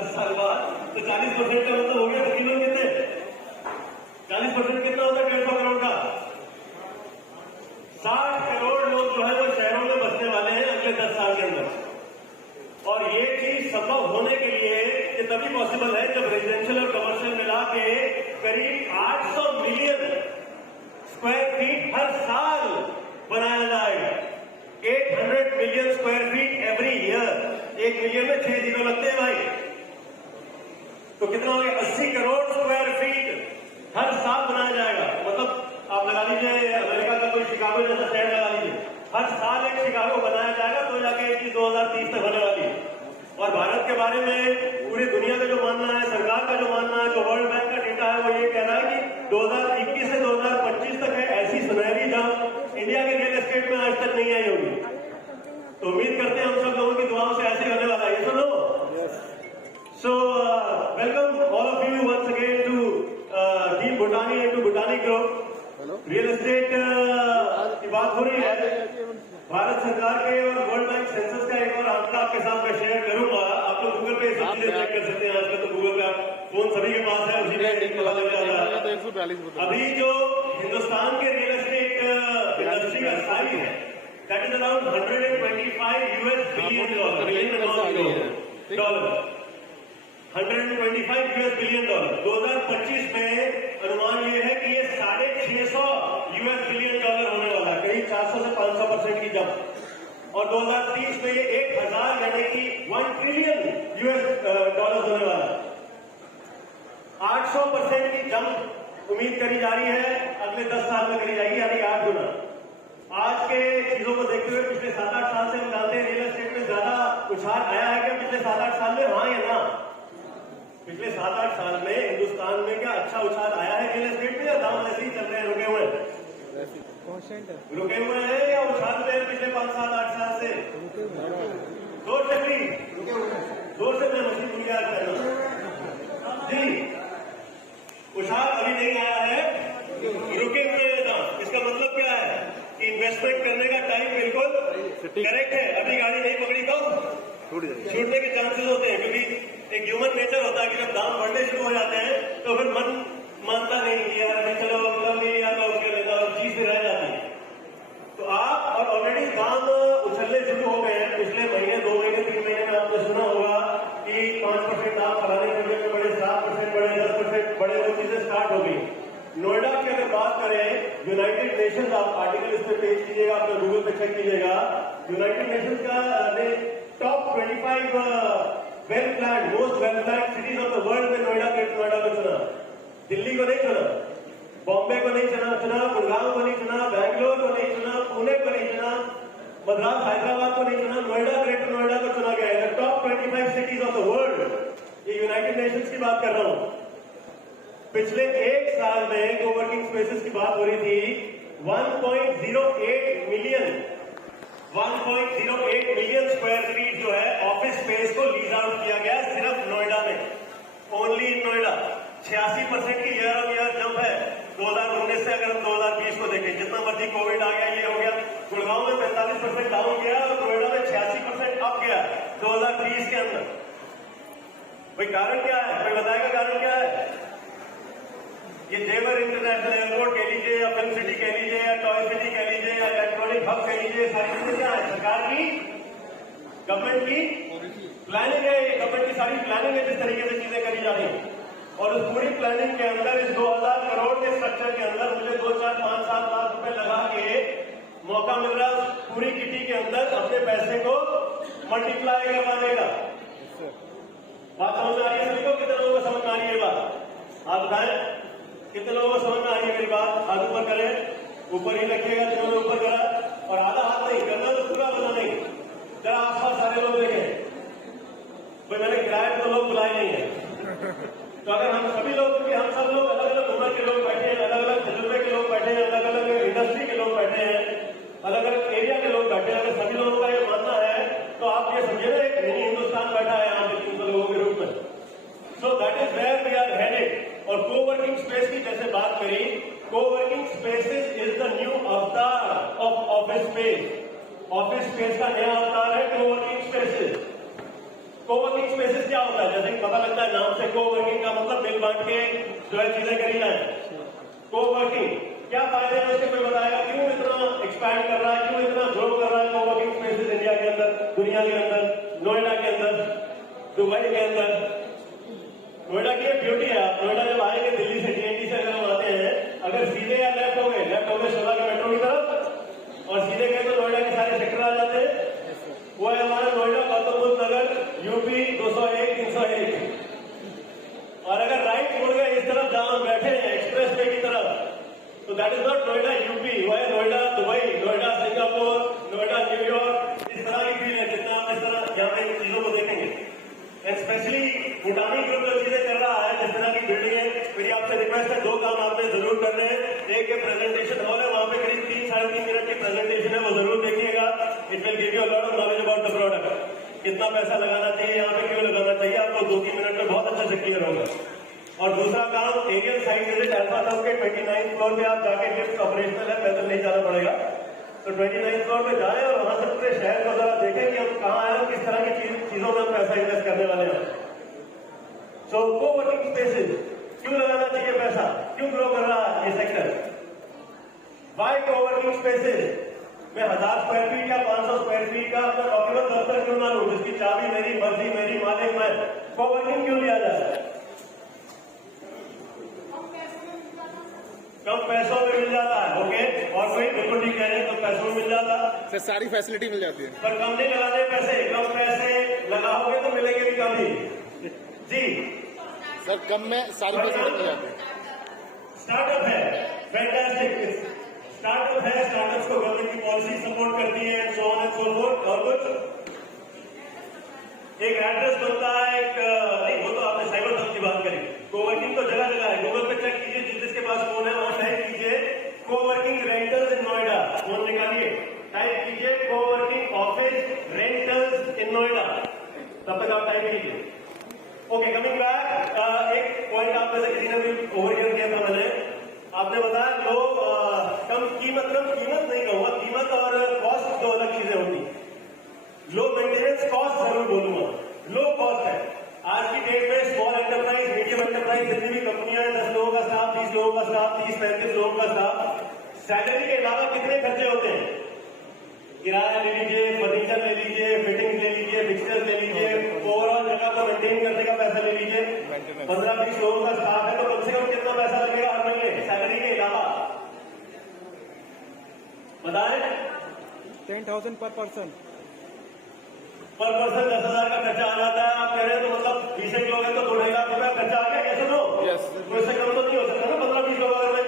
10 साल बाद, तो 40% का मतलब हो गया। तो किलो कितने 40% कितना होता है 150 करोड़ का? 60 करोड़ लोग जो है वो शहरों में बसने वाले हैं अगले 10 साल के अंदर। और ये चीज संभव होने के लिए ये तभी पॉसिबल है जब रेजिडेंशियल और कमर्शियल मिला के करीब 800 मिलियन स्क्वायर फीट हर साल बनाया जाएगा। 800 million square feet every year. 1 million में 6 जीरो लगते हैं भाई, तो कितना हो गया? 80 करोड़ स्क्वायर फीट हर साल बनाया जाएगा। मतलब आप लगा लीजिए अमेरिका का कोई शिकागो जैसा शहर लगा लीजिए, हर साल एक शिकागो बनाया जाएगा, तो जाके ये चीज 2030 तक होने वाली है। और भारत के बारे में पूरी दुनिया का जो मानना है, सरकार का जो मानना है, जो वर्ल्ड बैंक का डेटा है, वो ये कह रहा है कि 2021 से 2025 तक है ऐसी सुनहरी जंग इंडिया के रियल एस्टेट में आज तक नहीं आई होगी। तो उम्मीद करते हैं हम सब लोगों की दुआओं से ऐसे होने वाला है। सुनो, so welcome all of you once again to team Bhutani and to Bhutani group. Real estate की बात हो रही है। भारत सरकार के और वर्ल्ड बैंक सेंसस का एक और आंकड़ा आपके साथ मैं शेयर करूंगा। आप लोग गूगल पे सब चीजें चेक कर सकते हैं। आजकल तो गूगल पे आप फोन सभी के पास है, उसी में एक पता लग जाता है। अभी जो हिंदुस्तान के रियल एस्टेट इंडस्ट्री का साइज है that is around 125 US billion dollar. 125 US billion dollar. 2025 में अनुमान ये है कि ये 650 US बिलियन डॉलर होने वाला है, करीब 400 से 500% की जंप। और 2030 में ये 1000 यानी कि 1 ट्रिलियन US डॉलर होने वाला है। 800% की जंप उम्मीद करी जा रही है, अगले 10 साल में करी जाएगी, यानी 8 गुना। आज के चीजों को देखते हुए पिछले 7-8 साल से हम जानते हैं रियल एस्टेट में ज्यादा उछाल आया है क्या पिछले 7-8 साल में? हाँ या ना? पिछले 7-8 साल में हिंदुस्तान में क्या अच्छा उछाल आया है रियल एस्टेट में, या दाम ऐसे ही चल रहे हैं, रुके हुए हैं? रुके हुए हैं या उछाल रहे हैं पिछले 5-7-8 साल से? जोर से प्लीज, जोर से, मैं मछली भूल गया जी। उछाल अभी नहीं आया है, रुके हुए हैं दाम। इसका मतलब क्या है कि इन्वेस्टमेंट करने का टाइम बिल्कुल करेक्ट है। अभी गाड़ी नहीं पकड़ी तो छूटने के चांसेस होते हैं, क्योंकि एक ह्यूमन नेचर होता है कि जब दाम बढ़ने शुरू हो जाते हैं तो फिर मन मानता नहीं कि यार अभी चलो कल नहीं या तो क्या लेता, और चीज से रह जाती है। तो आप और ऑलरेडी दाम उछलने शुरू हो गए हैं। पिछले महीने 2 महीने 3 महीने में आपने सुना होगा कि 5% दाम फलाने प्रोजेक्ट में बढ़े, 7% बढ़े, 10% बढ़े, वो चीजें स्टार्ट हो गई। नोएडा की अगर बात करें, यूनाइटेड नेशंस, आप आर्टिकल इस पर पेश कीजिएगा, आप गूगल पे चेक कीजिएगा, यूनाइटेड नेशंस का top 25 well planned, most well planned cities of the world में नोएडा को चुना। दिल्ली को नहीं चुना, बॉम्बे को नहीं चुना, गुड़गांव को नहीं चुना, बैंगलोर को नहीं चुना, पुणे को नहीं चुना, मद्रास हैदराबाद को नहीं चुना, नोएडा, ग्रेटर नोएडा को चुना गया है। Top 25 cities of the world, ये यूनाइटेड नेशंस की बात कर रहा हूं। पिछले 1 साल में कोवर्किंग स्पेसेस की बात हो रही थी, 1.08 मिलियन स्क्वायर फीट जो है ऑफिस स्पेस को लीज आउट किया गया सिर्फ नोएडा में, ओनली इन नोएडा। 86% की ईयर ऑन ईयर जंप है 2019 से अगर हम 2020 को देखें। जितना मर्जी कोविड आ गया, ये हो गया, गुड़गांव में 45% डाउन गया और नोएडा में 86% अप गया 2020 के अंदर। भाई कारण क्या है? कोई बताएगा कारण क्या है? ये जेवर इंटरनेशनल एयरपोर्ट कह लीजिए, या फिल्म सिटी कह लीजिए, या टॉय सिटी कह लीजिए, या इलेक्ट्रॉनिक हब कह लीजिए, सारी चीजें क्या है? सरकार की, गवर्नमेंट की प्लानिंग है। गवर्नमेंट की सारी प्लानिंग है जिस तरीके से चीजें करी जा रही है। और उस पूरी प्लानिंग के अंदर, इस 2000 करोड़ के स्ट्रक्चर के अंदर मुझे 2, 4, 5, 7 लाख रुपए लगा के मौका मिल रहा है उस पूरी किटी के अंदर अपने पैसे को मल्टीप्लाई करवाने का। बात समझ आ रही है सभी को? कितने लोगों को समझ आ रही है बात? आप बताएं कितने लोगों को समझ में आ रही है मेरी बात? हाथ ऊपर करें, ऊपर ही रखिएगा जिन्होंने ऊपर करा, और आधा हाथ नहीं करना, तो पूरा बना नहीं। जरा आसपास सारे लोग देखें, भाई मैंने किराए तो लोग बुलाए नहीं है। तो अगर हम सभी लोग, क्योंकि हम सब लोग अलग अलग उम्र के लोग बैठे हैं, अलग अलग तजुर्बे के लोग बैठे हैं, अलग अलग इंडस्ट्री के लोग बैठे हैं, अलग अलग एरिया के लोग बैठे हैं, अगर सभी लोगों का ये मानना है तो आप ये समझिए ना, एक मिनी हिंदुस्तान बैठा है यहाँ पे 300 लोगों के रूप में। So that is where we are headed. और कोवर्किंग स्पेस की जैसे बात करी, coworking spaces is the new avatar of office space. Office space का नया अवतार है कोवर्किंग स्पेसेस। कोवर्किंग स्पेसेस क्या होता है? जैसे कि पता होता है नाम से को वर्किंग का मतलब मिल बांट के जो है चीजें करी जाए। को वर्किंग क्या फायदे हैं उसके कोई बताएगा, क्यों इतना एक्सपैंड कर रहा है, क्यों इतना ग्रो कर रहा है को वर्किंग स्पेसेस इंडिया के अंदर, दुनिया के अंदर, नोएडा के अंदर, दुबई के अंदर। नोएडा की ब्यूटी है, आप नोएडा जब आएंगे दिल्ली से TNT से अगर हम आते हैं, अगर सीधे या लेफ्ट हो गए 16 के मेट्रो की तरफ और सीधे गए तो नोएडा के सारे सेक्टर आ जाते हैं। वो है हमारा नोएडा, गौतम बुद्ध नगर, यूपी 201 301। और अगर राइट मुड़ गए इस तरफ जहां हम बैठे हैं एक्सप्रेस वे की तरफ, तो that is not Noida UP, वो है Noida Dubai, Noida Singapore, Noida New York. इस तरह की फील है जितना आप इस तरह यहाँ पे चीजों को देखेंगे। एंड स्पेशली भूटानी ग्रुप जो चीजें कर रहा है, जिस तरह की बिल्डिंग है, मेरी आपसे रिक्वेस्ट है 2 काम आपने जरूर करने हैं। एक प्रेजेंटेशन हॉल है, वहां पे करीब 3-3.5 मिनट की प्रेजेंटेशन है, वो जरूर देखिएगा। It will give you a lot of knowledge about the product. कितना पैसा लगाना चाहिए यहाँ पे, क्यों लगाना चाहिए, आपको 2-3 मिनट में बहुत अच्छे से क्लियर होगा। और दूसरा काम, aerial site visit alpha tower के 29th फ्लोर पे आप जाके, लिफ्ट ऑपरेशनल है, पैदल नहीं जाना पड़ेगा, तो 29th फ्लोर पे जाएं और वहां से पूरे शहर को जरा देखें कि हम कहाँ आए, किस तरह की चीजों में हम पैसा इन्वेस्ट करने वाले हैं। सो को वर्किंग स्पेसेस क्यों लगाना चाहिए पैसा, क्यों ग्रो कर रहा है ये सेक्टर, वाई को वर्किंग स्पेसेस मैं 1000 स्क्वायर फीट या 500 स्क्वायर फीट का अपना डॉक्यूमेंट दफ्तर क्यों ना लूं, जिसकी चाबी मेरी मर्जी, मेरी मालिक मैं, को वर्किंग क्यों लिया जाए। कम पैसों में मिल जाता है, ओके, और कोई बिल्कुल ठीक कह रहे हैं, कम पैसों में मिल जाता है, सारी फैसिलिटी मिल जाती है, पर कम नहीं लगाने पैसे, कम पैसे लगाओगे तो मिलेंगे भी कम ही। जी सर, कम में सारी फैसिलिटी मिल जाती है। स्टार्टअप है, फैंटास्टिक स्टार्टअप है, स्टार्टअप्स को गवर्नमेंट की पॉलिसी सपोर्ट करती है, so on and so fourth. और कुछ एक एड्रेस बनता है, एक नहीं, वो तो आपने साइबर हब की बात करी, कोवर्किंग तो जगह जगह है, गूगल पे चेक कीजिए, जिसके पास फोन है वहां टाइप कीजिए कोवर्किंग रेंटल्स इन नोएडा, फोन निकालिए, टाइप कीजिए कोवर्किंग ऑफिस रेंटल्स इन नोएडा, तब तक आप टाइप कीजिए। ओके, कमिंग बैक, एक पॉइंट आप में से किसी ने भी ओवरहियर किया था, मैंने आपने बताया लोग कम कीमत नहीं कहूंगा, कीमत और कॉस्ट दो अलग चीजें होती है। लो मेंटेनेंस कॉस्ट जरूर बोलूंगा, लो कॉस्ट है। आज की डेट में स्मॉल एंटरप्राइज, मीडियम एंटरप्राइज, जितनी भी कंपनियां हैं, 10 लोगों का स्टाफ, 30 लोगों का स्टाफ, 30-35 लोगों का स्टाफ, सैलरी के अलावा कितने खर्चे होते हैं, किराया ले लीजिए, फर्नीचर ले लीजिए, फिटिंग ले लीजिए, फिक्सचर ले लीजिए, ओवरऑल जगह को मेंटेन करने का पैसा ले लीजिए। 15-20 लोगों का स्टाफ है तो कम से कम कितना पैसा लगेगा हर महीने सैलरी के अलावा, बताएं। 10,000 पर पर्सन 10,000 का खर्चा आ जाता है। आप कह रहे हैं तो मतलब 20 लोग हैं तो 2-2.5 लाख रुपया खर्चा आ गया, कैसे लो, उससे कम तो नहीं हो सकता ना। 15-20 लोग अगर मैं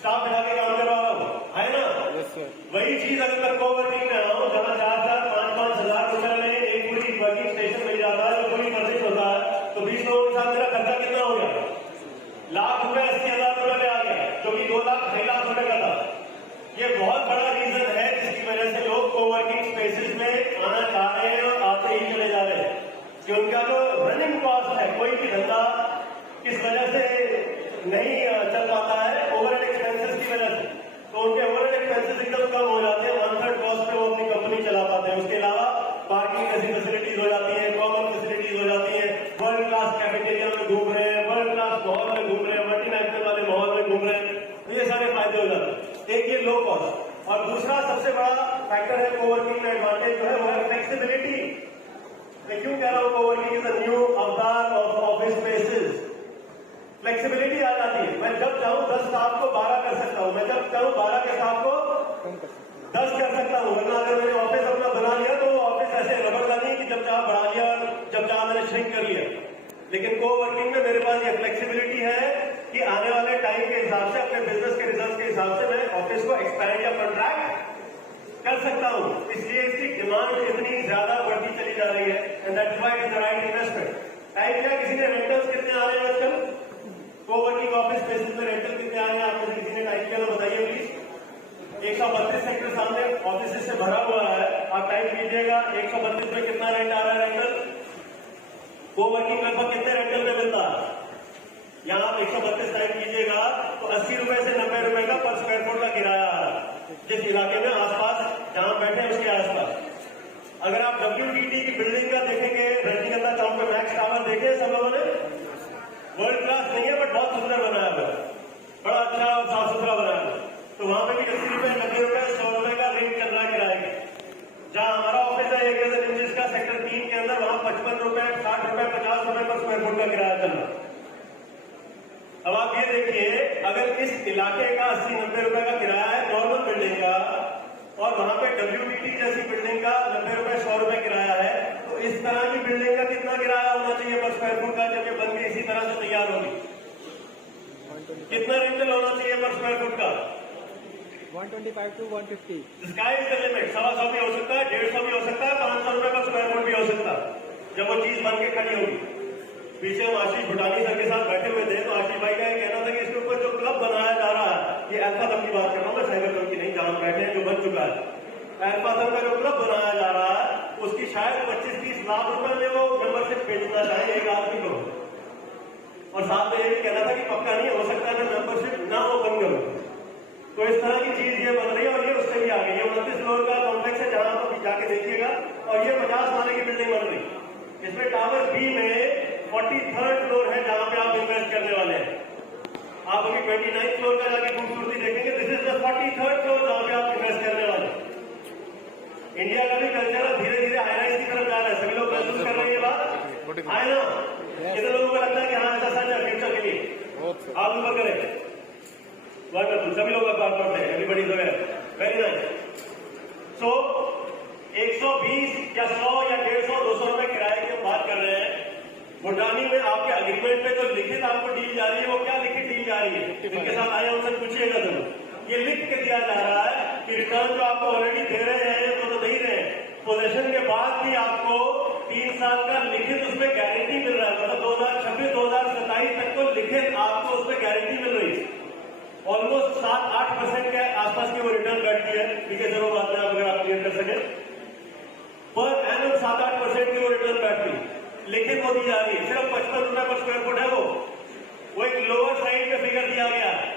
स्टाफ बिठा के काम करवा रहा हूँ, है ना। वही चीज अगर मैं कोवर्किंग में आऊँ, जहाँ 4-5 हजार रुपए में एक पूरी वर्किंग स्टेशन मिल जाता है, जो पूरी मर्जी होता है, तो 20 लोगों के साथ मेरा खर्चा कितना हो गया, लाख रुपए, 80,000 रुपए में आ गया, जो कि 2 लाख 2.5 लाख रुपए का था। ये बहुत बड़ा रीजन है जिसकी वजह से लोग कोवर्किंग स्पेसेस में आना चाह रहे हैं और आते ही चले जा रहे हैं, कि उनका जो रनिंग कॉस्ट है, कोई भी धंधा किस वजह से नहीं चल पाता है, ओवरहेड एक्सपेंसेस की वजह से, तो उनके ओवरहेड एक्सपेंसेस एकदम कम हो जाते हैं, 1/3 कॉस्ट पे वो अपनी कंपनी चला पाते हैं। उसके अलावा पार्किंग जैसी फैसिलिटीज हो जाती है, कॉमन फैसिलिटीज हो जाती है, वर्ल्ड क्लास कैफेटेरिया में घूम रहे हैं, वर्ल्ड क्लास माहौल में घूम रहे हैं, मल्टीनेशनल वाले माहौल में घूम रहे हैं, तो ये सारे फायदे हो जाते हैं। एक ये लो कॉस्ट, और दूसरा सबसे बड़ा फैक्टर है कोवर्किंग में एडवांटेज जो है वो है फ्लेक्सिबिलिटी। मैं क्यों कह रहा हूं coworking is a new avatar of office spaces. Flexibility आ जाती है, मैं जब चाहूं 10 स्टाफ को 12 कर सकता हूं, मैं जब चाहूं 12 के स्टाफ को 10 कर सकता हूं। वरना अगर मैंने ऑफिस अपना बना लिया तो वो ऑफिस ऐसे रबड़ का नहीं कि जब चाह बढ़ा लिया, जब चाह मैंने श्रिंक कर लिया। लेकिन कोवर्किंग में मेरे पास ये फ्लेक्सिबिलिटी है कि आने वाले टाइम के हिसाब से, अपने बिजनेस के रिजल्ट के हिसाब से मैं ऑफिस को एक्सपैंड या कॉन्ट्रैक्ट कर सकता हूं। इसलिए इसकी डिमांड इतनी ज्यादा बढ़ती चली जा रही है, and that is why it is the right investment. Type किया किसी ने, रेंटल्स कितने आ रहे हैं आजकल, कोवर्किंग ऑफिस स्पेसेस में रेंटल कितने आ रहे हैं, आप किसी ने टाइप किया तो बताइए प्लीज। 132 सेक्टर सामने ऑफिस से भरा हुआ है, आप टाइप कीजिएगा 132 में कितना रेंट आ रहा है रेंटल, कोवर्किंग लगभग कितने रेंटल में मिलता है। यहाँ आप 132 टाइप कीजिएगा तो 80 रुपए से 90 रुपए का पर स्क्वायर फुट का किराया आ रहा है, जिस इलाके में आसपास जहां बैठे हैं उसके आसपास। अगर आप WTT की बिल्डिंग का देखेंगे, रजनीगंधा चौक में मैक्स टावर देखे सब लोगों ने, वर्ल्ड क्लास नहीं है बट बहुत सुंदर बनाया हुआ है, बड़ा अच्छा और साफ सुथरा बनाया हुआ है। तो वहां पे भी 80 रुपए, 90 रुपए, 100 रुपए का रेट चल रहा है किराए का। जहां हमारा ऑफिस है 1000 इंचेस का सेक्टर 3 के अंदर, वहां 55 रुपए, 60 रुपए, 50 रुपए पर स्क्वायर फुट का किराया चल रहा है। अब आप ये देखिए, अगर इस इलाके का 80-90 रुपए का किराया है नॉर्मल बिल्डिंग का, और वहां पे WBT जैसी बिल्डिंग का 90 रुपए, 100 रुपए किराया है, तो इस तरह की बिल्डिंग का कितना किराया होना चाहिए पर स्क्वायर फुट का, जब ये बन के इसी तरह से तैयार होगी? कितना रेंटल होना चाहिए पर स्क्वायर फुट का? 125 to 150. Sky is the limit. 125 भी हो सकता है, 150 भी हो सकता है, 500 रुपए पर स्क्वायर फुट भी हो सकता है, जब वो चीज बन के खड़ी होगी। पीछे हम आशीष भुटानी सर के साथ बैठे हुए थे, तो आशीष भाई का कहना था कि इसके ऊपर जो क्लब बनाया जा रहा है, ये अल्फा तब की बात कर रहा हूँ मैं, साइबर क्लब की नहीं, जहां हम बैठे हैं जो बन चुका है, अल्फा तब का जो क्लब बनाया जा रहा है, उसकी शायद 25-30 लाख रुपए में वो मेंबरशिप बेचना चाहे एक आदमी को। और साथ में ये भी कहना था कि पक्का नहीं हो सकता है मेंबरशिप ना ओपन करो। तो इस तरह की चीज ये बन रही है, और ये उससे भी आगे, ये 29 फ्लोर का कॉम्प्लेक्स है, जहां आप अभी जाके देखिएगा, और ये 50 माले की बिल्डिंग बन रही है। इसमें टावर बी में 43rd फ्लोर है, जहां पे आप इन्वेस्ट करने वाले हैं। आप अभी 29th फ्लोर का जाके खूबसूरती देखेंगे, this is the 43rd floor जहां पे आप इन्वेस्ट करने वाले हैं। इंडिया का भी कल्चर धीरे धीरे हाईराइज की तरफ जा रहा है, सभी लोग महसूस कर रहे हैं ये बात, आए ना? कितने लोगों को लगता है कि हाँ ऐसा सच है फ्यूचर के लिए? आप ऊपर करें, वंडरफुल, सभी लोग अखबार पढ़ते हैं, everybody is aware, very nice. So 120 या 100 या 150, 200 रुपए किराए की बात कर रहे हैं। भुटानी में आपके अग्रीमेंट पे जो लिखित आपको डील जा रही है, वो क्या लिखित डील जा रही है? जिनके साथ आए उनसे पूछिएगा जरूर। ये लिख के दिया जा रहा है कि रिटर्न जो आपको ऑलरेडी दे रहे हैं वो तो नहीं रहे, पोजेशन के बाद भी आपको 3 साल का लिखित उसमें गारंटी मिल रहा है, मतलब 2026-2027 तक को लिखित आपको उसमें गारंटी मिल रही है। ऑलमोस्ट 7-8% के आसपास की वो रिटर्न बैठती है, ठीक है, जरूर बात में अगर आप क्लियर कर सके, पर एनम 7-8% की वो रिटर्न बैठती है, लिखित वो दी जा रही है। सिर्फ 55 रुपए पर स्क्वायर फुट है वो एक लोअर साइड पे फिगर दिया गया है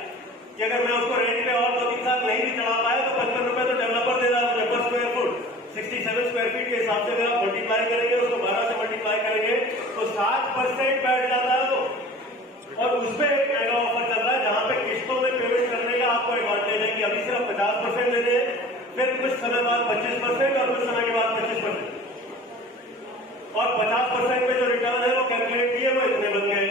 कि अगर मैं उसको रेंट पे और 2-3 साल नहीं भी चढ़ा पाया तो 55 रुपए तो डेवलपर दे रहा है मुझे पर स्क्वायर फुट। 67 स्क्वायर फीट के हिसाब से अगर आप मल्टीप्लाई करेंगे, उसको 12 से मल्टीप्लाई करेंगे तो 60% बैठ जाता है वो। और उसमें एक मेगा ऑफर चल रहा है जहां पे किस्तों में पेमेंट करने का आपको एडवांटेज है कि अभी सिर्फ 50% लेने हैं, फिर कुछ समय बाद 25% और कुछ समय के बाद 25%, और 50% में जो रिटर्न है वो कैलकुलेट किए वो इतने बन गए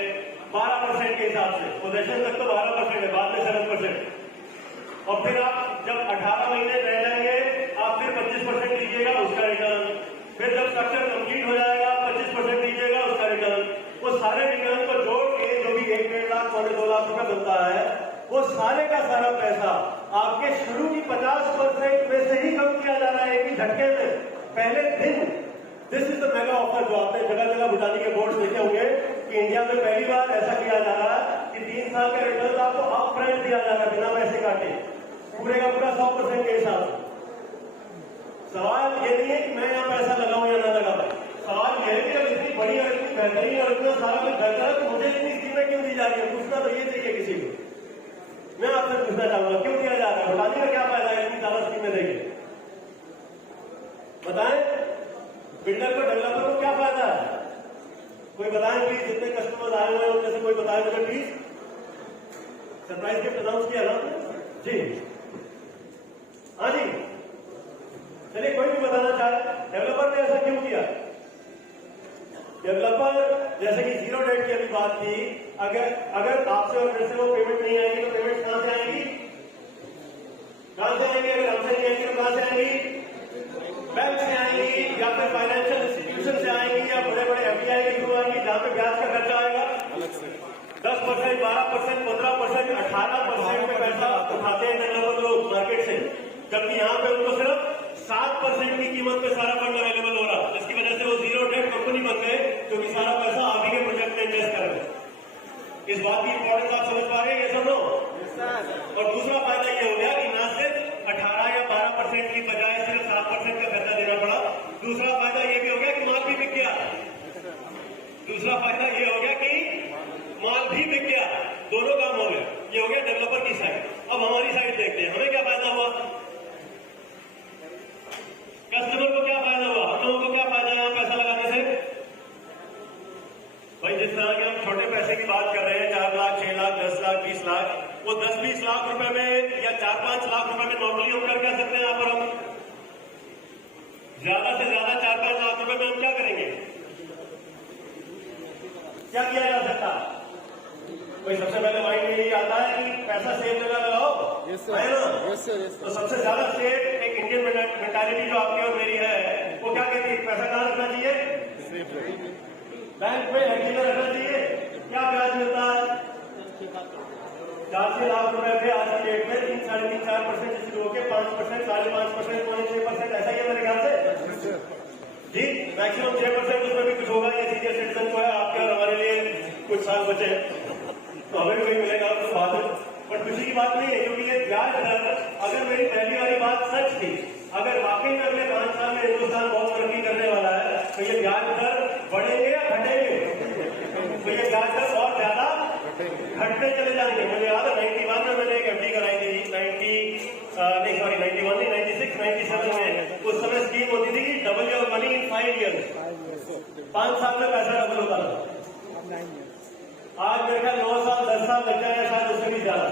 12% के हिसाब से। पोजेशन तक तो 12% है, बाद में 7%। और फिर आप जब 18 महीने रह जाएंगे आप फिर 25% लीजिएगा उसका रिटर्न, फिर जब स्ट्रक्चर कंप्लीट हो जाएगा 25% लीजिएगा उसका रिटर्न। वो सारे रिटर्न को जोड़ के जो भी 1-1.5 लाख 2 लाख रुपए बनता है, वो सारे का सारा पैसा आपके शुरू की 50% में से ही कम किया जा रहा है एक ही झटके में, पहले दिन। This is the mega offer जो आपने जगह जगह भुटानी के बोर्ड देखे होंगे कि इंडिया में पहली बार ऐसा किया जा रहा है कि 3 साल का रिटर्न आपको अप फ्रंट दिया जा रहा है बिना पैसे काटे, पूरे का पूरा 100% के हिसाब से। सवाल ये नहीं है कि मैं यहाँ पैसा लगाऊं या ना लगाऊं, सवाल यह है कि जब इतनी बड़ी और इतनी बेहतरीन और इतना सारा कुछ बेहतर है तो मुझे इतनी स्कीमें क्यों दी जा रही है? पूछना तो ये चाहिए किसी को। मैं आपसे पूछना चाहूंगा क्यों दिया जा रहा है? भुटानी में क्या फायदा है इतनी ज्यादा स्कीमें देंगे? बताएं, बिल्डर को डेवलपर को क्या फायदा है? कोई बताएं प्लीज, जितने कस्टमर्स आए हुए हैं उनमें से कोई बताएं मुझे प्लीज। सरप्राइज गिफ्ट अनाउंस किया ना जी? हाँ जी, चलिए कोई भी बताना चाहे, डेवलपर ने ऐसा क्यों किया? डेवलपर जैसे कि जीरो डेट की अभी बात थी, अगर आपसे और मेरे से वो पेमेंट नहीं आएगी तो पेमेंट कहां से आएगी? कहां से आएंगी? अगर हमसे नहीं आएंगी तो कहां से आएंगी? बैंक से आएंगी या फिर फाइनेंशियल इंस्टीट्यूशन से आएंगी या बड़े बड़े एफडीआई के थ्रू आएंगी जहां पे ब्याज का खर्चा आएगा 10%, 12%, 15%, 18% में पैसा उठाते हैं डेवलपर लोग मार्केट से, जबकि यहाँ पे उनको सिर्फ 7% की कीमत पे सारा फंड अवेलेबल हो रहा है, जिसकी वजह से वो जीरो डेट कंपनी बन गए क्योंकि सारा पैसा आप ही के प्रोजेक्ट में इन्वेस्ट कर रहे हैं। इस बात की इंपॉर्टेंस आप समझ पा रहे हैं ये सब लोग? और दूसरा फायदा ये हो गया कि ना सिर्फ 18 या 12% की बजाय सिर्फ 7% का खर्चा देना पड़ा। दूसरा फायदा ये भी हो गया कि माल भी बिक गया। दूसरा फायदा ये हो गया कि माल भी बिक गया, दोनों काम हो गया। ये हो गया डेवलपर की साइड। अब हमारी साइड देखते हैं, हमें क्या फायदा हुआ? कस्टमर को क्या फायदा हुआ? हम लोगों को क्या फायदा है यहाँ पैसा लगाने से? भाई जिस तरह कि हम छोटे पैसे की बात कर रहे हैं, 4 लाख, 6 लाख, 10 लाख, 20 लाख, वो 10-20 लाख रुपए में या 4-5 लाख रुपए में नॉर्मली हम कर क्या सकते हैं? यहाँ पर हम ज्यादा से ज्यादा 4-5 लाख रुपए में हम क्या करेंगे? क्या किया जा सकता? कोई सबसे पहले माइंड में यही आता है कि पैसा सेव जगह लगाओ, Yes, sir. है ना? Yes, sir. Yes, sir. तो सबसे ज्यादा सेफ एक इंडियन मेंटालिटी जो आपकी और मेरी है, वो क्या कहती है? पैसा कहाँ रखना चाहिए? Safe रहे। बैंक में एफडी में रखना चाहिए। क्या ब्याज मिलता है? 4 लाख रुपए पे आज की डेट में 3-3.5-4% से शुरू होकर 5%, 5.5%, 6%, ऐसा ही है मेरे ख्याल से जी। मैक्सिमम 6% उसमें भी कुछ होगा। ये सीनियर सिटीजन को है, आपके और हमारे लिए कुछ साल बचे तो हमें कोई मिलेगा तो बात है, बट खुशी की बात नहीं है, क्योंकि ये ब्याज दर, अगर मेरी पहली वाली बात सच थी, अगर वाकई में अगले 5 साल में हिंदुस्तान बहुत तरक्की करने वाला है, तो ये ब्याज दर बढ़ेंगे या घटेंगे? तो ये ब्याज दर और ज्यादा घटते चले जाएंगे। मुझे याद है 91 में मैंने एक एफडी कराई थी, 96, 97 में। उस समय स्कीम होती थी कि double your money in 5 years, 5 साल में पैसा डबल होता था। आज मेरे ख्याल 9 साल 10 साल लग जाए, शायद उससे भी ज्यादा।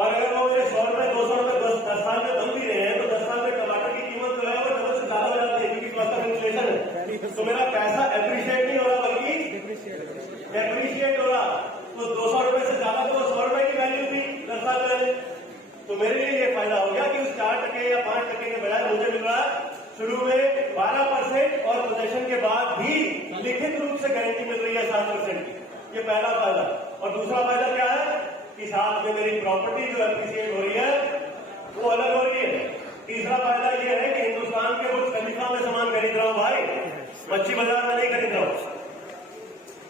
और अगर वो मुझे 100 रुपए 200 रुपए 10 साल में बन भी रहे हैं, तो 10 साल में टमाटर की कीमत जो है वो डबल से ज्यादा हो जाती है, क्योंकि कॉस्ट ऑफ इन्फ्लेशन है। तो मेरा पैसा एप्रिशिएट नहीं हो रहा, बल्कि एप्रिशिएट हो रहा। तो 200 रुपए से ज्यादा तो 100 रुपए की वैल्यू थी 10 साल पहले। तो मेरे लिए ये फायदा हो गया कि उस 4% या 5% के बजाय मुझे मिल रहा है शुरू में 12% और पोजेशन के बाद भी लिखित रूप से गारंटी मिल रही है 7% की। ये पहला फायदा। और दूसरा फायदा क्या है कि साथ में मेरी प्रॉपर्टी जो एप्रिशिएट हो रही है वो अलग हो रही है। तीसरा फायदा ये है कि हिंदुस्तान के बुर्ज खलीफा में सामान खरीद रहा हूं भाई, मच्छी बाजार में नहीं खरीद रहा हूं।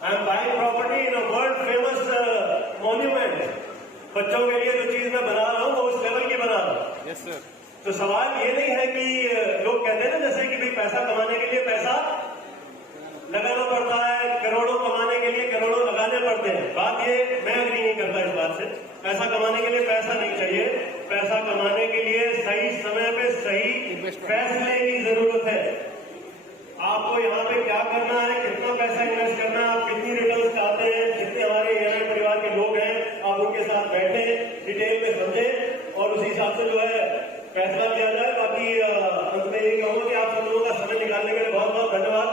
I am buying property in a world famous monument. बच्चों के लिए जो चीज मैं बना रहा हूं वो उस लेवल की बना रहा हूं। Yes, sir. तो सवाल ये नहीं है कि लोग कहते हैं ना जैसे कि भाई पैसा कमाने के लिए पैसा लगाना पड़ता है, करोड़ों कमाने के लिए करोड़ों लगाने पड़ते हैं। बात ये, मैं अग्री नहीं करता इस बात से। पैसा कमाने के लिए पैसा नहीं चाहिए, पैसा कमाने के लिए सही समय पे सही फैसले की जरूरत है। आपको यहाँ पे क्या करना है, कितना पैसा इन्वेस्ट करना है, आप कितनी रिटर्न चाहते हैं, जितने हमारे एआई परिवार के लोग हैं, आप उनके साथ बैठे, डिटेल में समझें और उसी हिसाब से जो है फैसला लिया जाए। बाकी अंत में यही कहूंगा कि आप सब लोगों का समय निकालने के लिए बहुत बहुत धन्यवाद।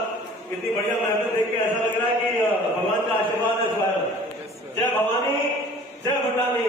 इतनी बढ़िया महफिल देख के ऐसा लग रहा है कि भगवान का आशीर्वाद है। जय भवानी, जय भंडानी।